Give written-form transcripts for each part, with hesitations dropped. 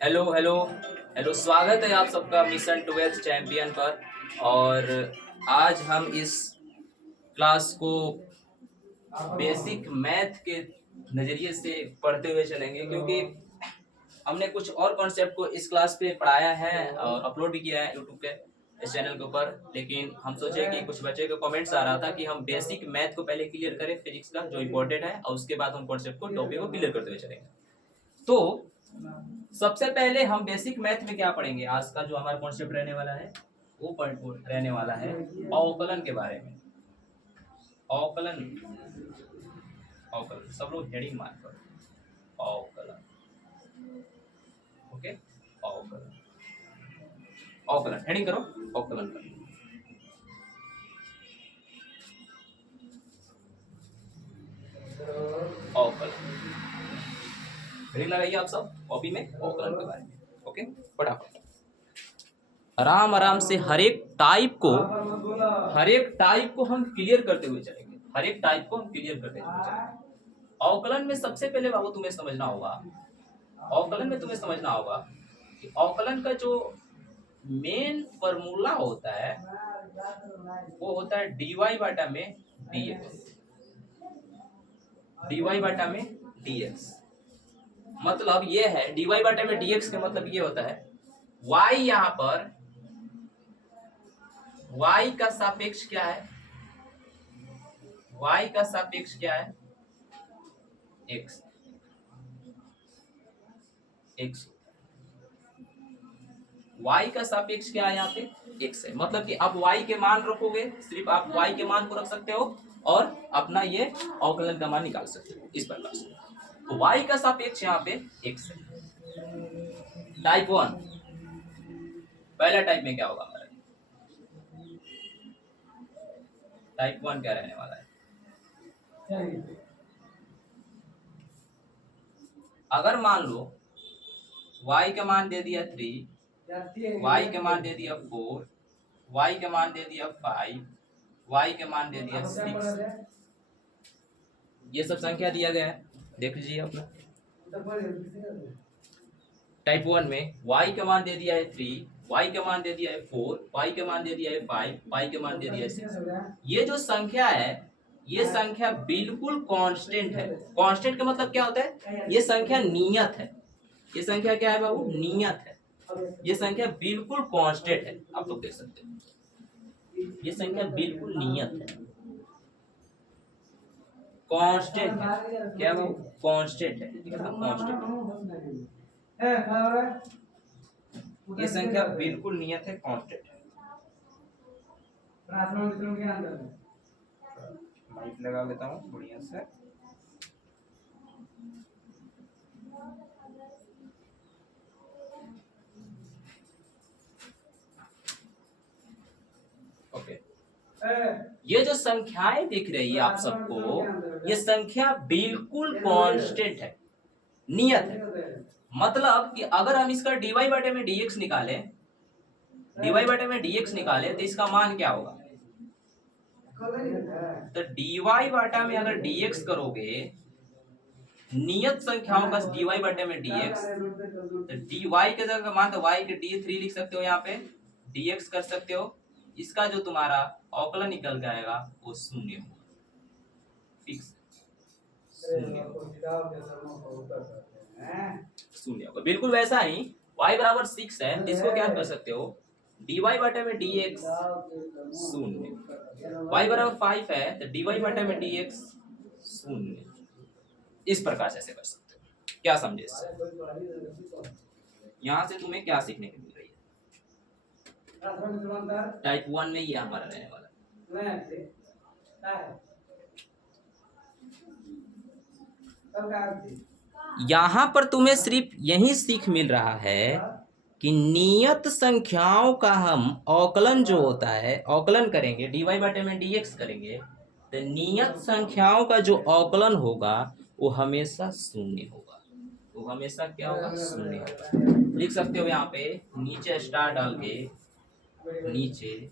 Hello hello hello, स्वागत है आप सबका मिशन 12th चैंपियन पर। और आज हम इस क्लास को बेसिक मैथ के नज़रिए से पढ़ते हुए चलेंगे, क्योंकि हमने कुछ और कॉन्सेप्ट को इस क्लास पे पढ़ाया है और अपलोड भी किया है यूट्यूब पे, इस चैनल के ऊपर। लेकिन हम सोचे कि कुछ बच्चे के कमेंट्स आ रहा था कि हम बेसिक मैथ को पहले क्लियर करें, फिजिक्स का जो इम्पोर्टेंट है, और उसके बाद हम कॉन्सेप्ट को टॉपिक को क्लियर करते हुए चलेंगे। तो सबसे पहले हम बेसिक मैथ में क्या पढ़ेंगे, आज का जो हमारा कॉन्सेप्ट रहने वाला है वो रहने वाला है अवकलन के बारे में। अवकलन, अवकलन सब लोग हेडिंग मार्क करो, अवकलन। ओके, अवकलन, अवकलन हेडिंग करो, अवकलन करो। अवकलन हेडिंग लगाइए आप सब कॉपी में, अवकलन के बारे में। ओके, फटाफट आराम आराम से हर एक टाइप को हम क्लियर करते हुए चलेंगे, हर एक टाइप को हम क्लियर करते हुए चलेंगे। अवकलन में सबसे पहले बाबू तुम्हें समझना होगा, अवकलन में तुम्हें समझना होगा कि अवकलन का जो मेन फॉर्मूला होता है वो होता है dy बाटा में dx, dy बाटा में dx। मतलब ये है dy बाटा में dx का मतलब ये होता है y यहाँ पर y का सापेक्ष क्या है, y का सापेक्ष क्या है, x, x y का सापेक्ष क्या है यहाँ पे, x है। मतलब कि आप y के मान रखोगे, सिर्फ आप y के मान को रख सकते हो और अपना ये अवकलन का मान निकाल सकते हो इस प्रकार से। तो y का सापेक्ष यहाँ पे x है। टाइप 1, पहला टाइप में क्या होगा हमारा, टाइप 1 क्या रहने वाला है। अगर मान लो y का मान दे दिया 3, y के मान दे दिया 4, y के मान दे दिया 5, y के मान दे दिया 6, ये सब संख्या दिया गया है, देख लीजिए अपना। टाइप 1 में y का मान दे दिया है 3, y का मान दे दिया है 4, y का मान दे दिया है 5, y का मान दे दिया है 6। ये जो संख्या है ये संख्या बिल्कुल कांस्टेंट है। कांस्टेंट का मतलब क्या होता है, ये संख्या नियत है। ये संख्या क्या है बाबू, नियत है। ये संख्या बिल्कुल कांस्टेंट है, आप लोग देख सकते हो, ये संख्या बिल्कुल नियत है, कांस्टेंट है। क्या बाबू, कांस्टेंट है, कांस्टेंट। ये संख्या बिल्कुल नियत है, कांस्टेंट है। माइक लगा लेता हूँ बढ़िया से। ओके, ये जो संख्याएं दिख रही है आप सबको, ये संख्या बिल्कुल कांस्टेंट है, नियत है। मतलब कि अगर हम इसका dy बटे में dx निकालें, dy बटे में dx निकालें तो इसका मान क्या होगा, तो dy बटा में अगर dx करोगे, नियत संख्याओं का dy बटे में dx, तो dy के जगह मान तो y के d3 लिख सकते हो, यहाँ पे dx कर सकते हो। इसका जो तुम्हारा अवकलन निकल जाएगा वो शून्य होगा, फिक्स शून्य होगा। बिल्कुल वैसा ही y बराबर 6 है, इसको क्या कर सकते हो, dy बटे में dx शून्य, y बराबर 5 है तो dy बटे में dx शून्य। इस प्रकार से ऐसे कर सकते हो। क्या समझे इससे, यहाँ से तुम्हें क्या सीखने को मिल रही है। टाइप 1 में ये हमारा रहने वाला है। यहाँ पर तुम्हें सिर्फ यही सीख मिल रहा है कि नियत संख्याओं का हम अवकलन जो होता है, अवकलन करेंगे dy बटे में dx करेंगे, तो नियत संख्याओं का जो अवकलन होगा वो हमेशा शून्य होगा, वो हमेशा क्या होगा, शून्य होगा। लिख सकते हो यहाँ पे नीचे स्टार डाल के, नीचे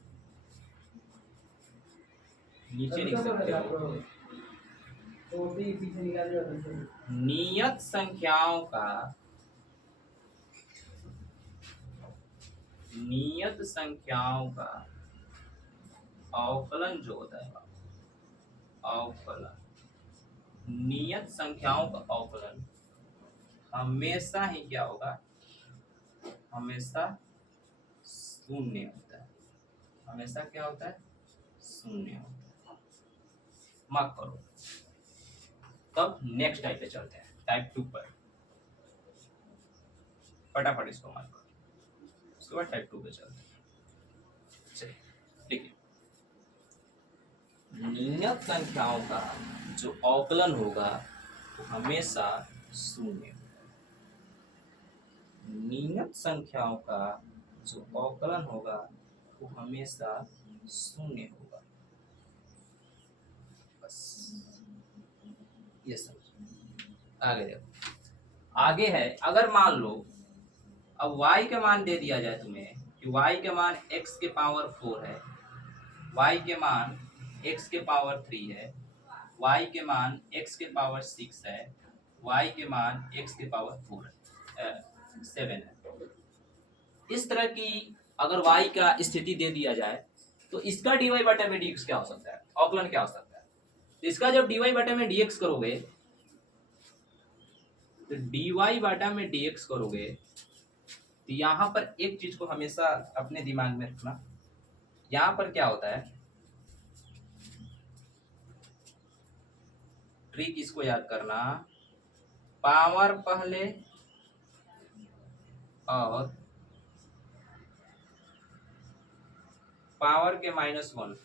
नीचे लिख सकते हो, नियत संख्याओं का नियत संख्याओं का अवकलन जो होता है, अवकलन, नियत संख्याओं का अवकलन हमेशा ही क्या होगा, हमेशा शून्य होता है, हमेशा क्या होता है, शून्य होता है। मार्क करो। तब नेक्स्ट टाइप पे चलते हैं, टाइप 2 पर। फटाफट इसको मार्क करो, उसके बाद टाइप 2 पे चलते हैं। चलिए देखिए, नियत संख्याओं का जो अवकलन होगा वो हमेशा शून्य होगा। नियत संख्याओं का जो अवकलन होगा वो हमेशा शून्य होगा। बस ये समझ। आगे देखो, आगे है, अगर मान लो अब y का मान दे दिया जाए तुम्हें कि y के मान x के पावर 4 है, y के मान x के पावर 3 है, y के मान x के पावर 6 है, y के मान x के पावर 7 है। इस तरह की अगर y का स्थिति दे दिया जाए तो इसका dy बटा में dx क्या हो सकता है, अवकलन क्या हो सकता है। तो इसका जब dy बटा में dx करोगे, तो dy बटा में dx करोगे, तो यहाँ पर एक चीज को हमेशा अपने दिमाग में रखना, यहाँ पर क्या होता है, ट्रिक इसको याद करना, पावर पहले और पावर के -1।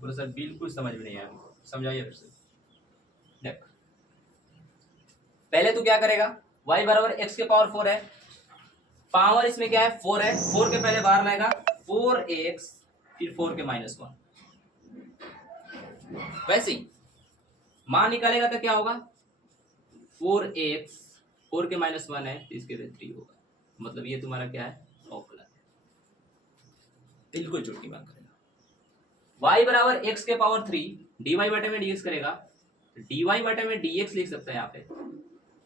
बोलो सर बिल्कुल समझ में नहीं आया, समझाइए फिर से। देख, पहले तू क्या करेगा, y बराबर x के पावर 4 है, पावर इसमें क्या है 4 है, 4 के पहले बाहर लाएगा 4x, फिर 4 के -1। वैसे ही मान निकालेगा तो क्या होगा, 4x, 4 के -1 है तो इसके लिए 3 होगा। मतलब ये तुम्हारा क्या है, अवकलन है। बिल्कुल चुटकी बात करेगा। y बराबर x के पावर 3 dy बटे में dx करेगा, dy बटे में dx लिख सकता है यहाँ पे,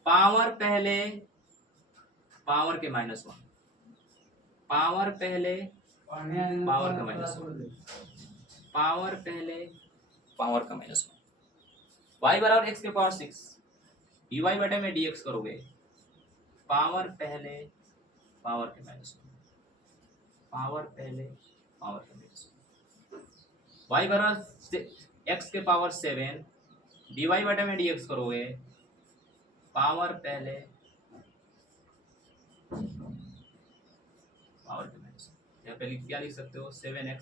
पावर पहले पावर के -1, पावर पहले पावर का -1, पावर पहले पावर का -1, y बराबर x के पावर 6 dy बटे में dx करोगे, पावर पहले पावर के -1, पावर पहले पावर के -1, y बराबर x के पावर 7 dy बटे में dx करोगे, पावर पहले पावर के -1। यहाँ पे क्या लिख सकते हो, 7x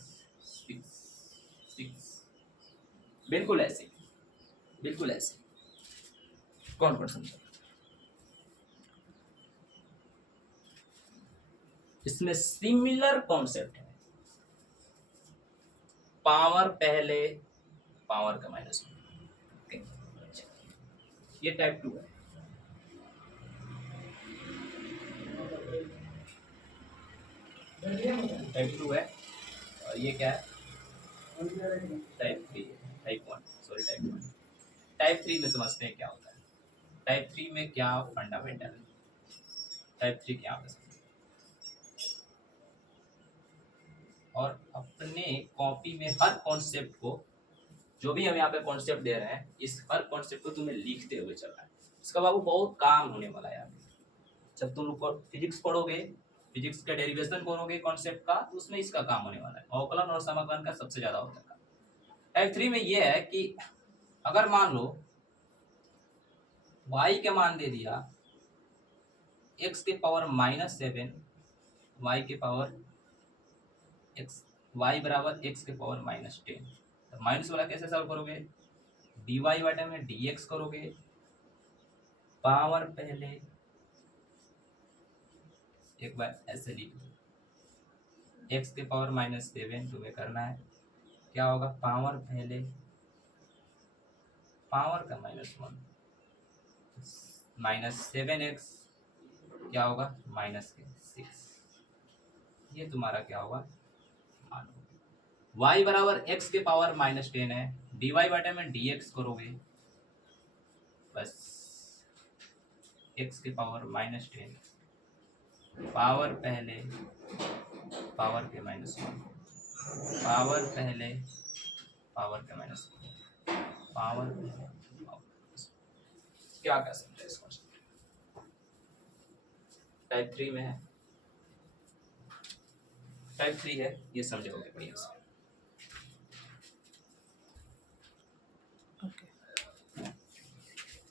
6। बिल्कुल ऐसे, बिल्कुल ऐसे। कौन समझा, इसमें सिमिलर कॉन्सेप्ट है, पावर पहले पावर का -1। ये टाइप 2 है। टाइप 2 है और ये क्या है, टाइप 3 है, टाइप 1 सॉरी टाइप 1। टाइप 3 में समझते हैं क्या होता है, टाइप 3 में क्या फंडामेंटल है, टाइप 3 क्या होता है। और अपने कॉपी में हर कॉन्सेप्ट को, जो भी हम यहाँ पे कॉन्सेप्ट दे रहे हैं, इस हर कॉन्सेप्ट को तुम्हें लिखते हुए चलना है। इसका बाबू बहुत काम होने वाला है यार। जब तुम लोग फिजिक्स पढ़ोगे, फिजिक्स का डेरिवेशन करोगे कॉन्सेप्ट का, तो उसमें इसका काम होने वाला है। अवकलन और समाकलन का सबसे ज्यादा होता है। टाइप 3 में ये है कि अगर मान लो y का मान दे दिया x के पावर -7, y के पावर x, y बराबर x के पावर -10, तो माइनस वाला कैसे सॉल्व करोगे, dy बटे में dx करोगे, पावर पहले, एक बार ऐसे लिख लो, x के पावर -7 तुम्हें करना है, क्या होगा, पावर पहले पावर का -1, -7x क्या होगा, -6। ये तुम्हारा क्या होगा, मान होगा। y बराबर x के पावर -10 है, dy बटे में dx करोगे, बस x के पावर -10 पावर पहले पावर के -1, पावर पहले पावर के -1, पावर क्या कह सकते हैं इसको? टाइप 3 में है, टाइप 3 है, ये समझोगे बढ़िया से।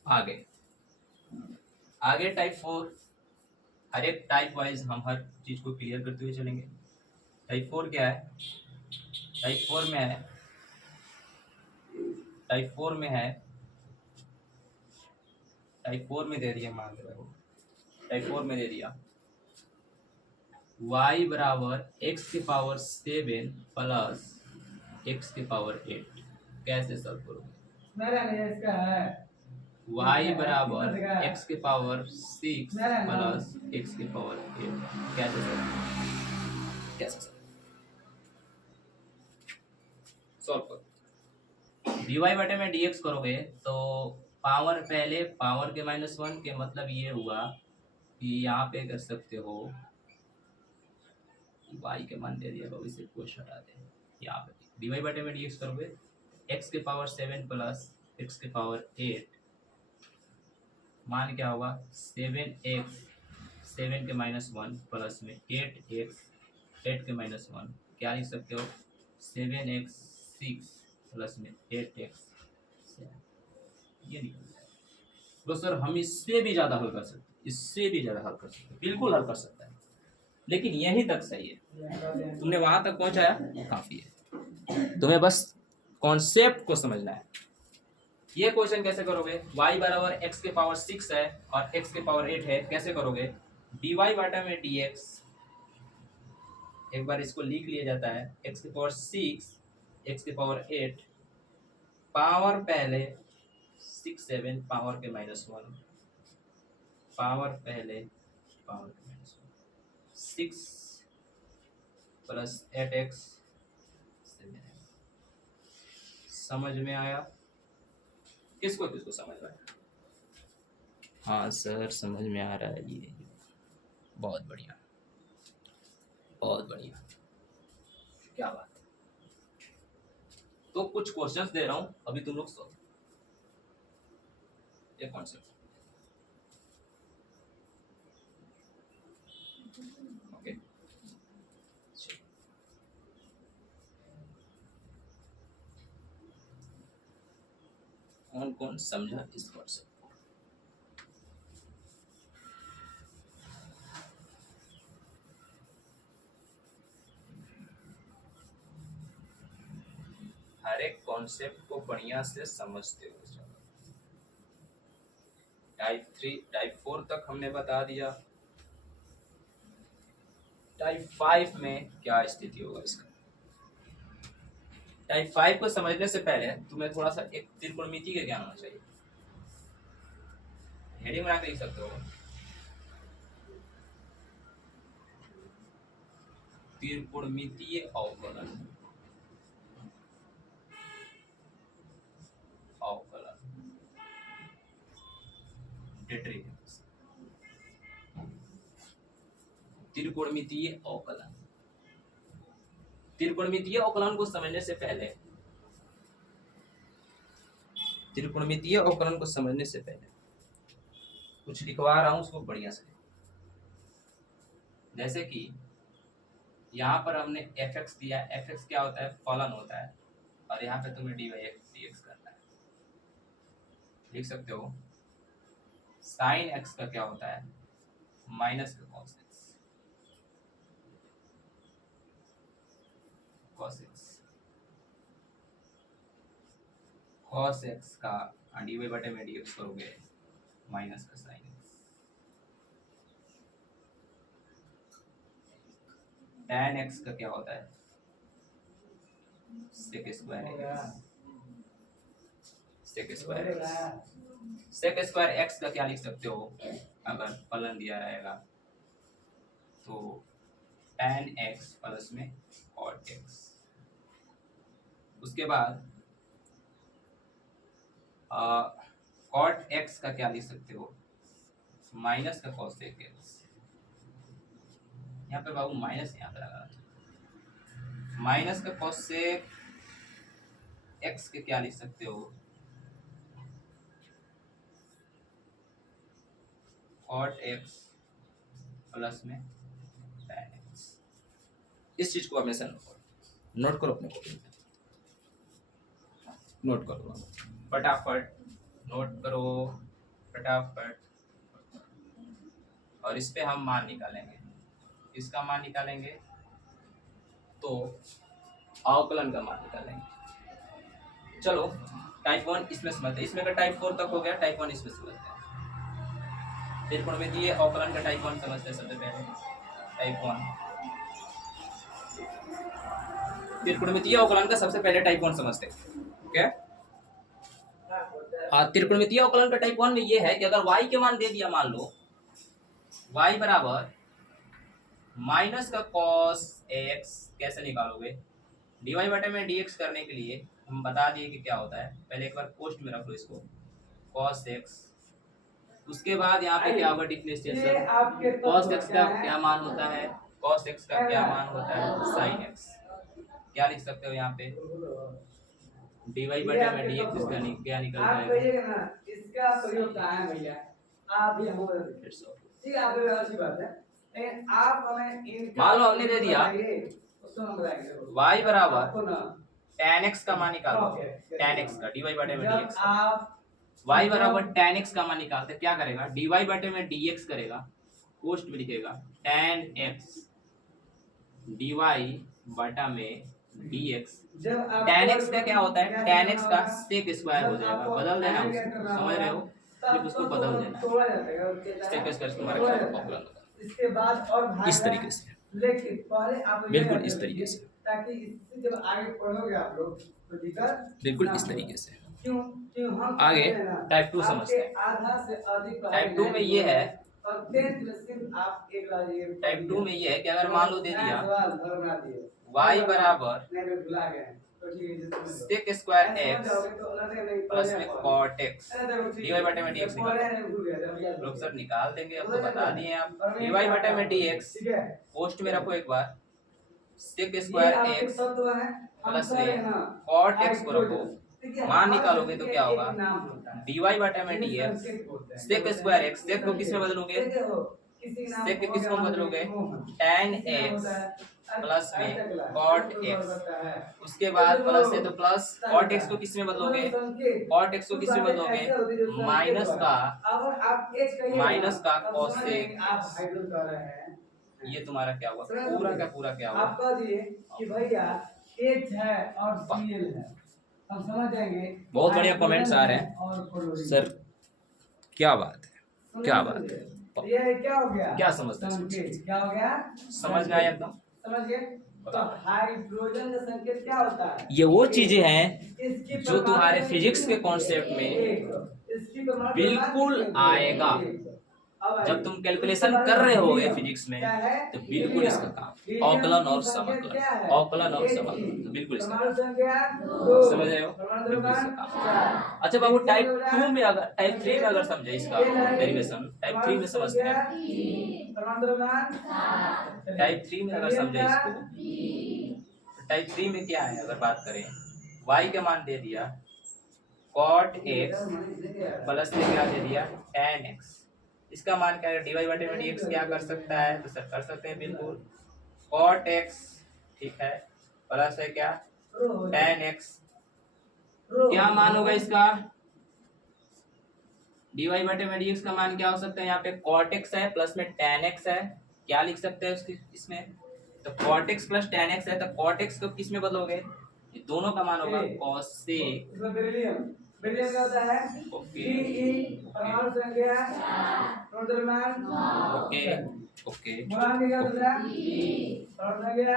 आगे आगे टाइप 4, हर एक टाइप वाइज हम हर चीज को क्लियर करते हुए चलेंगे। टाइप 4 क्या है? टाइप 4 में है, टाइप 4 में है, टाइप 4 में दे दिया, मान लो टाइप 4 में दे दिया y बराबर x⁻7 प्लस x⁻8। कैसे सॉल्व करोगे? y बराबर x⁻6 प्लस x⁻8। कैसे सॉल्व करो? dy बटे में dx करोगे तो पावर पहले पावर के -1 के मतलब ये हुआ कि यहाँ पे कर सकते हो y के मान दे दिया, भविष्य को हटा दें। यहाँ पे dy बटे में dx करोगे x⁻7 प्लस x⁻8, मान क्या होगा 7x 7 के -1 प्लस में 8x 8 के -1, क्या लिख सकते हो 7x 6 प्लस में 8x 7। ये निकल जाएगा। तो सर हम इससे भी ज्यादा हल कर सकते हैं, इससे भी ज्यादा हल कर सकते हैं, बिल्कुल हल कर सकता है, लेकिन यहीं तक सही है। तुमने वहां तक पहुंचाया काफी है, तुम्हें बस कॉन्सेप्ट को समझना है। ये क्वेश्चन कैसे करोगे? y बराबर x⁻6 है और x⁻8 है, कैसे करोगे? dy बटा में dx, एक बार इसको लिख लिया जाता है x⁻6 x⁻8, पावर पहले 6 7 पावर के -1, पावर पहले पावर के -1, 6 प्लस 8x 7। समझ में आया? किसको किसको समझ में आया? हाँ सर समझ में आ रहा है, ये बहुत बढ़िया, बहुत बढ़िया, क्या बात है। तो कुछ क्वेश्चंस दे रहा हूं, अभी तुम लोग सोचो। ये कॉन्सेप्ट ओके, कौन कौन समझा इस कॉन्सेप्ट? हर एक कॉन्सेप्ट को बढ़िया से समझते हुए चलो। टाइप 3 टाइप 4 तक हमने बता दिया। टाइप 5 में क्या स्थिति होगा इसका? टाइप 5 को समझने से पहले तुम्हें थोड़ा सा एक त्रिकोणमिति का ज्ञान होना चाहिए। हेडिंग बना के लिख सकते हो, त्रिकोणमितीय अवकलन, अवकलन त्रिकोणमितीय अवकलन। त्रिकोणमितीय अवकलन को समझने से पहले, त्रिकोणमितीय अवकलन को समझने से पहले कुछ लिखवा रहा हूं, उसको बढ़िया से। जैसे कि यहाँ पर हमने fx दिया, fx क्या होता है? फलन होता है, और यहाँ पे तुम्हें dy dx करना है। लिख सकते हो sin x का क्या होता है? माइनस का cos x, cos x, cos x का dy बटे में dx करोगे माइनस का sin x, tan x का क्या होता है? sec square x, sec square x, sec square x का क्या लिख सकते हो अगर फलन दिया रहेगा तो tan x प्लस में cot x। उसके बाद cot x का क्या लिख सकते हो? माइनस का cosec x, यहाँ पे बाबू माइनस यहाँ पे लगा, माइनस का कॉस से एक्स के क्या लिख सकते हो, कॉट एक्स प्लस में tan x। इस चीज को हमेशा नोट करो अपने कॉपी में, नोट करो फटाफट, नोट करो फटाफट। और इस पे हम मान निकालेंगे, इसका मान निकालेंगे तो अवकलन का मान निकालेंगे। चलो टाइप 1 इसमें समझते हैं, इसमें का टाइप 4 तक हो गया, टाइप 1 इसमें समझते हैं। त्रिकोणमितीय अवकलन का टाइप 1 समझते हैं सबसे पहले। टाइप 1 त्रिकोणमितीय अवकलन का सबसे पहले टाइप 1 समझते हैं। ओके, त्रिकोणमितीय अवकलन का टाइप 1 में ये है कि अगर y के मान दे दिया, मान लो y बराबर माइनस का cos x, कैसे निकालोगे, dy बटे में dx करने के लिए हम बता दिए कि क्या होता है। पहले एक बार पोस्ट में रख लो इसको, cos x, उसके बाद यहाँ पे क्या होगा डिफरेंशिएशन, cos x का क्या मान होता है, cos x का क्या मान होता है, sin x। क्या लिख सकते हो यहाँ पे, dy बटे में dx, इसका क्या निकल जाएगा, इसका प्रयोग कहाँ है भैया, आप भी हम ठीक है, आप अच्छी बात है, लेकिन आप हमें मान लो हमने दे दिया y बराबर tan x का मान निकालो, tan x का dy बटे में dx, y बराबर tan x का मान निकालते क्या करेगा, dy बटे में dx करेगा, पोस्ट में लिखेगा tan x dy बटा में dx। tan x का क्या होता है, tan x का sec स्क्वायर हो जाएगा, बदल देना उसको, समझ रहे हो, सिर्फ उसको बदल देना, sec स्क्वायर तुम्हारा क्या पॉपुलर होता है, इसके बाद और इस तरीके से, लेकिन पहले आप बिल्कुल इस तरीके से, ताकि इससे जब आगे पढ़ोगे आप लोग तो दिक्कत बिल्कुल इस तरीके से। क्यों हम आगे टाइप 2 समझते हैं। आधा से अधिक टाइप 2 में ये है, और 10 सिर्फ आप एक टाइप 2 में ये है कि अगर मान लो दे दिया y बराबर sec स्क्वायर x प्लस में cot x, dy बटे में dx निकालो, लोग सर निकाल देंगे, अब तो बता दिए आप, dy बटे में dx पोस्ट में रखो एक बार, sec स्क्वायर x प्लस में cot x को रखो, मान निकालोगे तो क्या होगा, dy बटे में dx, sec square x, sec को किस में बदलोगे, sec को किस में बदलोगे, tan x प्लस में cot x, उसके बाद प्लस है तो प्लस, cot x को किस में बदलोगे, cot x को किस में बदलोगे, माइनस का cos x, ये तुम्हारा क्या हुआ, पूरा का पूरा क्या हुआ, आप कह दिए कि भैया h है और cl है, हम समझ जाएंगे। बहुत बढ़िया कमेंट्स आ रहे हैं सर, क्या बात है, क्या बात है, ये क्या हो गया, क्या समझते हैं, क्या हो गया, समझ में आया एकदम, समझिए। तो हाइड्रोजन का संकेत क्या होता है, ये वो चीजें हैं जो तुम्हारे फिजिक्स के कॉन्सेप्ट में बिल्कुल आएगा, जब तुम कैलकुलेशन कर रहे होगे फिजिक्स में तो बिल्कुल इसका काम अवकलन और समाकलन, अवकलन और समाकलन, तो बिल्कुल इसका समझ रहे हो, बिल्कुल इसका काम। अच्छा बाबू टाइप 2 में, अगर टाइप 3 में अगर समझे इसका डेरिवेशन, टाइप 3 में समझते हैं, टाइप 3 में अगर समझे इसको, तो टाइप 3 में क्या है, अगर बात करें y का मान दे दिया cot x प्लस में क्या दे दिया tan x, इसका मान क्या है, dy बटे में dx क्या कर सकता है, तो सर कर सकते हैं बिल्कुल, cot x ठीक है, प्लस है क्या tan x, क्या मान होगा इसका, dy बटे में dx का मान क्या हो सकता है, यहाँ पे cot x है प्लस में tan x है, क्या लिख सकते हैं उसकी इसमें, तो cot x plus tan x है, तो cot x को किस में बदलोगे, ये दोनों का मान होगा cos sec, बेरिलियम क्या होता है, ओके परमाणु संख्या, द्रव्यमान, ओके ओके, बोरान क्या होता है, परमाणु संख्या,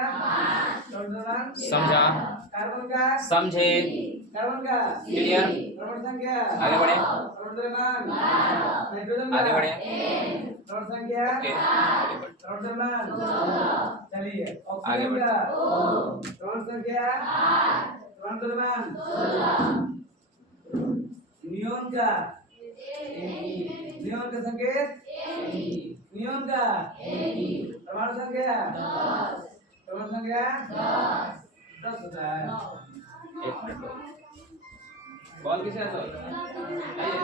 द्रव्यमान, समझा, कार्बन का समझे, कार्बन का क्लियर, परमाणु संख्या, आगे बढ़े, द्रव्यमान, नाइट्रोजन आगे बढ़े, परमाणु संख्या, ओके द्रव्यमान, चलिए आगे बढ़े, परमाणु संख्या, द्रव्यमान, नियॉन का, नियॉन का संकेत, नियॉन का, परमाणु परमाणु संख्या 10, परमाणु संख्या 10 होता है। एक मिनट रुको। बॉल किसे है? आइए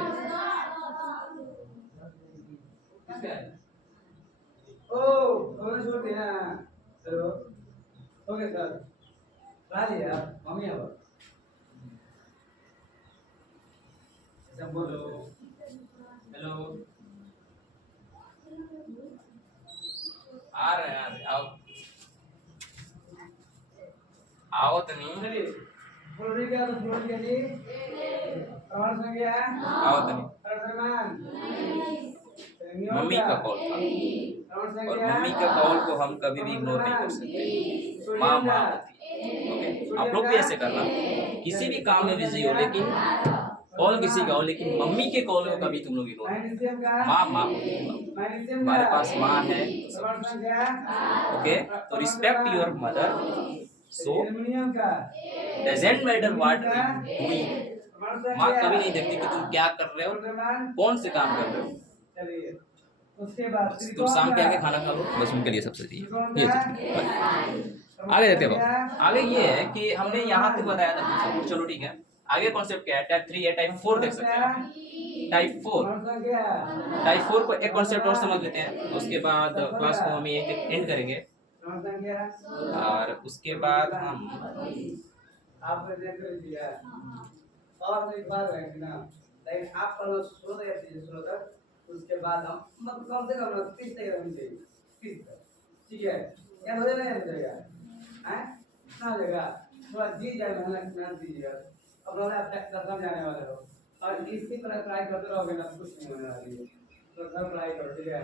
किसका है? ओ परमाणु छोड़ दिया। चलो ओके सर, राजी है आप, मम्मी अब सब बोलो। हेलो आ रहे आओ आओ तो नहीं चलिए बोलो क्या, तो बोलो क्या जी, परमाणु संख्या आओ तो नहीं। परमाणु मम्मी का कॉल था और मम्मी के कॉल को हम कभी भी इग्नोर नहीं कर सकते। माँ माँ होती है। ओके, आप लोग भी ऐसे करना, किसी भी काम में बिजी हो लेकिन कॉल किसी का हो, लेकिन मम्मी के कॉल को कभी तुम लोग इग्नोर नहीं करना। माँ माँ होती है, हमारे पास माँ है तो सब कुछ। ओके, तो respect your mother, so doesn't matter what doing. माँ कभी नहीं देखती कि तुम क्या कर रहे हो, कौन से काम कर रहे हो। चलिए उसके बाद बस तुम शाम के आके खाना खा लो, बस उनके लिए सबसे सही है ये चीज। आगे देखते हो, आगे ये है कि हमने यहाँ तक बताया था सब कुछ, चलो ठीक है। आगे कॉन्सेप्ट क्या है, टाइप 3 या टाइप 4 देख सकते हैं। टाइप 4 को एक कॉन्सेप्ट और समझ लेते हैं, उसके बाद क्लास को हम यहीं तक एंड करेंगे और उसके बाद हम आपने देख लिया और एक बात है कि ना, लेकिन आप कल शुरू तक उसके बाद हम मतलब कम से कम 30 तक रहनी चाहिए, 30 तक, ठीक है। क्या हो जाएगा, हो जाएगा हैं ना, हो जाएगा थोड़ा जी जाए, मेहनत दीजिएगा, अपना आप तक जाने वाले हो और इसी तरह ट्राई करते रहोगे ना, कुछ नहीं होने वाली है। तो सब ट्राई करो, ठीक है।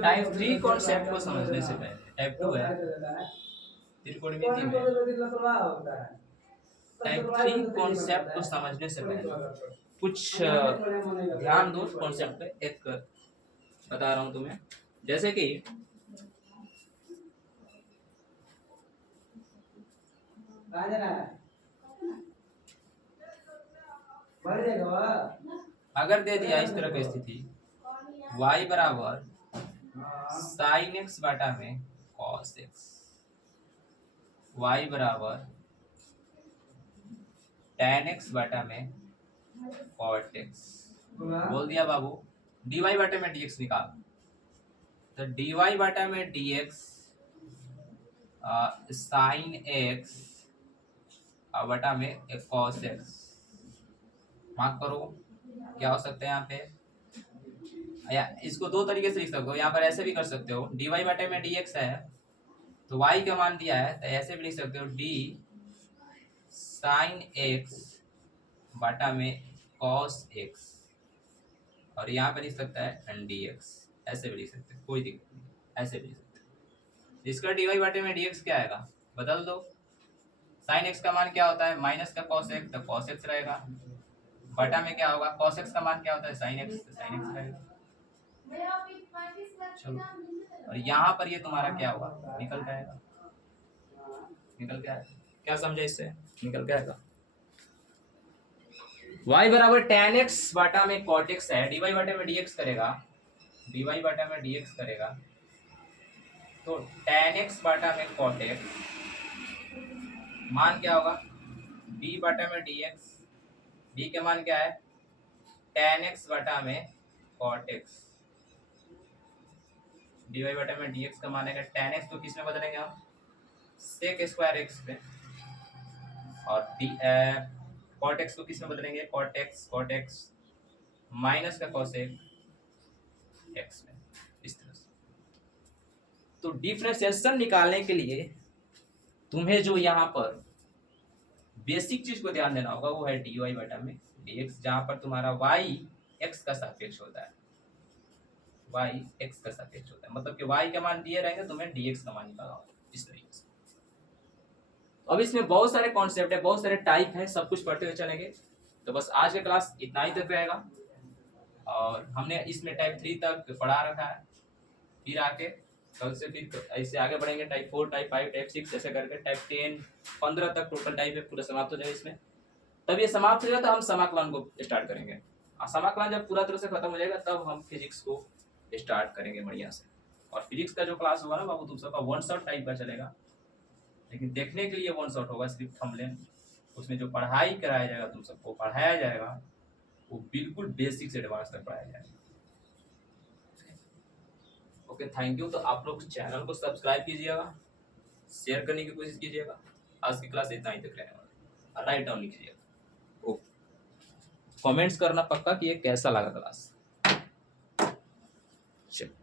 टाइप 3 कॉन्सेप्ट को समझने से पहले, टाइप 2 है त्रिकोणमिति में, टाइप 3 कॉन्सेप्ट को समझने से पहले कुछ ध्यान दो कॉन्सेप्ट पे। एक बता रहा हूं तुम्हें, जैसे कि अगर दे दिया इस तरह की स्थिति, y बराबर साइन एक्स बटा में कॉस एक्स, y बराबर tan एक्स बटा में कॉट एक्स, बोल दिया बाबू। dy बटे में dx निकाल, तो dy बटा में dx साइन एक्स बटा में कॉस एक्स, मार्क करो क्या हो सकता है यहाँ पे। या इसको दो तरीके से लिख सकते हो, यहाँ पर ऐसे भी कर सकते हो, dy बटे में dx है तो y का मान दिया है तो ऐसे भी लिख सकते हो, d साइन एक्स बटा में कॉस एक्स, और यहाँ पर लिख सकता है dx, ऐसे भी लिख सकते हो, कोई दिक्कत नहीं, ऐसे भी लिख सकते हो। इसका dy बटे में dx क्या आएगा, बदल दो। साइन एक्स का मान क्या होता है, माइनस का कॉस एक्स, तो कॉस एक्स रहेगा, बटा में क्या होगा, कॉस एक्स का मान क्या होता है, साइन एक्स, तो साइन एक्स रहेगा। चलो, और यहाँ पर ये तुम्हारा क्या हुआ, निकल के आएगा, निकल के आएगा। क्या समझे इससे, निकल के आएगा। y बराबर tan x बटा में cot x है, dy बटे में dx करेगा, dy बटा में dx करेगा, तो tan x बटा में cot x मान क्या होगा, d बटा में dx, d के मान क्या है, tan x बटा में cot x, dy बटा में dx का मान है tan x, तो किस में बदलेंगे हम, sec स्क्वायर x पे, और cot x को किस में बदलेंगे, cot x माइनस का cosec x में, इस तरह से। तो डिफरेंशिएशन निकालने के लिए तुम्हें जो यहाँ पर बेसिक चीज को ध्यान देना होगा वो है dy बटा में dx, जहां पर तुम्हारा y x का सापेक्ष होता है, y x का सापेक्ष होता है, मतलब कि y का मान दिए रहेंगे, तुम्हें dx का मान निकालना होगा, इस तरीके से। अब इसमें बहुत सारे कॉन्सेप्ट है, बहुत सारे टाइप है, सब कुछ पढ़ते हुए चलेंगे। तो बस आज का क्लास इतना ही तक रहेगा, और हमने इसमें टाइप 3 तक पढ़ा रखा है, फिर आके कल से फिर ऐसे आगे बढ़ेंगे, टाइप 4, टाइप 5, टाइप 6 ऐसे करके टाइप 10, 15 तक टोटल टाइप है, पूरा समाप्त हो जाएगा इसमें। तब ये समाप्त हो जाएगा तो हम समाकलन को स्टार्ट करेंगे, समाकलन जब पूरा तरह से खत्म हो जाएगा तब हम फिजिक्स को स्टार्ट करेंगे बढ़िया से। और फिजिक्स का जो क्लास होगा ना बाबू तुम सबका वन शॉट टाइप का चलेगा, लेकिन देखने के लिए वन शॉट होगा सिर्फ थंबनेल। उसमें जो पढ़ाई कराया जाएगा तुम सबको पढ़ाया जाएगा वो बिल्कुल बेसिक से एडवांस तक पढ़ाया जाएगा। Okay thank you. तो आप लोग चैनल को सब्सक्राइब कीजिएगा, शेयर करने की कोशिश कीजिएगा। आज की क्लास इतना ही तक रहने वाला, राइट डाउन लिखिएगा। ओके कमेंट्स करना पक्का कि ये कैसा लगा क्लास। चलो।